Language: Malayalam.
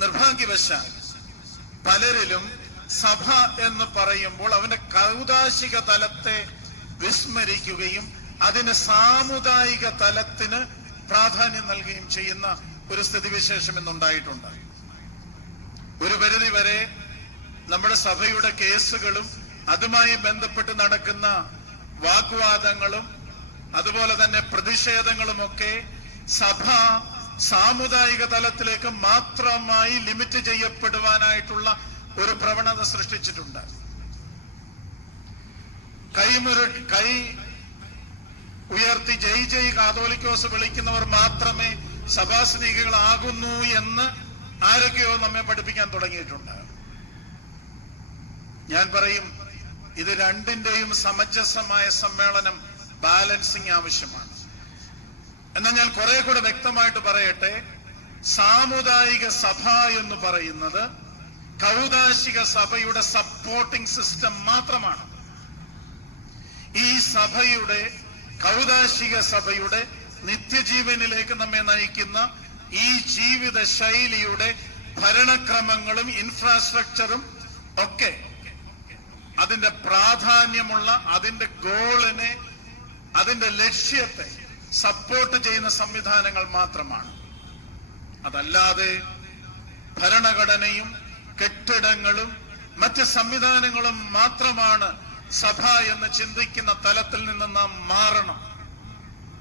നിർഭാഗ്യവശാൽ പലരിലും സഭ എന്ന് പറയുമ്പോൾ അവന്റെ കൗദാശിക തലത്തെ വിസ്മരിക്കുകയും അതിന് സാമുദായിക തലത്തിന് പ്രാധാന്യം നൽകുകയും ചെയ്യുന്ന ഒരു സ്ഥിതിവിശേഷം ഇന്നുണ്ടായിട്ടുണ്ട്. ഒരു പരിധി വരെ നമ്മുടെ സഭയുടെ കേസുകളും അതുമായി ബന്ധപ്പെട്ട് നടക്കുന്ന വാഗ്വാദങ്ങളും അതുപോലെ തന്നെ പ്രതിഷേധങ്ങളുമൊക്കെ സഭ സാമുദായിക തലത്തിലേക്ക് മാത്രമായി ലിമിറ്റ് ചെയ്യപ്പെടുവാനായിട്ടുള്ള ഒരു പ്രവണത സൃഷ്ടിച്ചിട്ടുണ്ട്. കൈ ഉയർത്തി ജയ് ജയ് കാതോലിക്കോസ് വിളിക്കുന്നവർ മാത്രമേ സഭാസ്നേഹികളാകുന്നു എന്ന് ആരൊക്കെയോ നമ്മെ പഠിപ്പിക്കാൻ തുടങ്ങിയിട്ടുണ്ട്. ഞാൻ പറയും, ഇത് രണ്ടിന്റെയും സമഞ്ജസമായ സമ്മേളനം, ബാലൻസിങ് ആവശ്യമാണ്. എന്നാൽ ഞാൻ കുറെ കൂടെ വ്യക്തമായിട്ട് പറയട്ടെ, സാമുദായിക സഭ എന്ന് പറയുന്നത് കൗദാശിക സഭയുടെ സപ്പോർട്ടിംഗ് സിസ്റ്റം മാത്രമാണ്. ഈ സഭയുടെ കൗദാശിക സഭയുടെ നിത്യജീവനിലേക്ക് നമ്മെ നയിക്കുന്ന ഈ ജീവിത ശൈലിയുടെ ഭരണക്രമങ്ങളും ഇൻഫ്രാസ്ട്രക്ചറും ഒക്കെ അതിന്റെ പ്രാധാന്യമുള്ള അതിന്റെ ഗോളിനെ, അതിന്റെ ലക്ഷ്യത്തെ സപ്പോർട്ട് ചെയ്യുന്ന സംവിധാനങ്ങൾ മാത്രമാണ്. അതല്ലാതെ ഭരണഘടനയും കെട്ടിടങ്ങളും മറ്റ് സംവിധാനങ്ങളും മാത്രമാണ് സഭ എന്ന് ചിന്തിക്കുന്ന തലത്തിൽ നിന്ന് നാം മാറണം.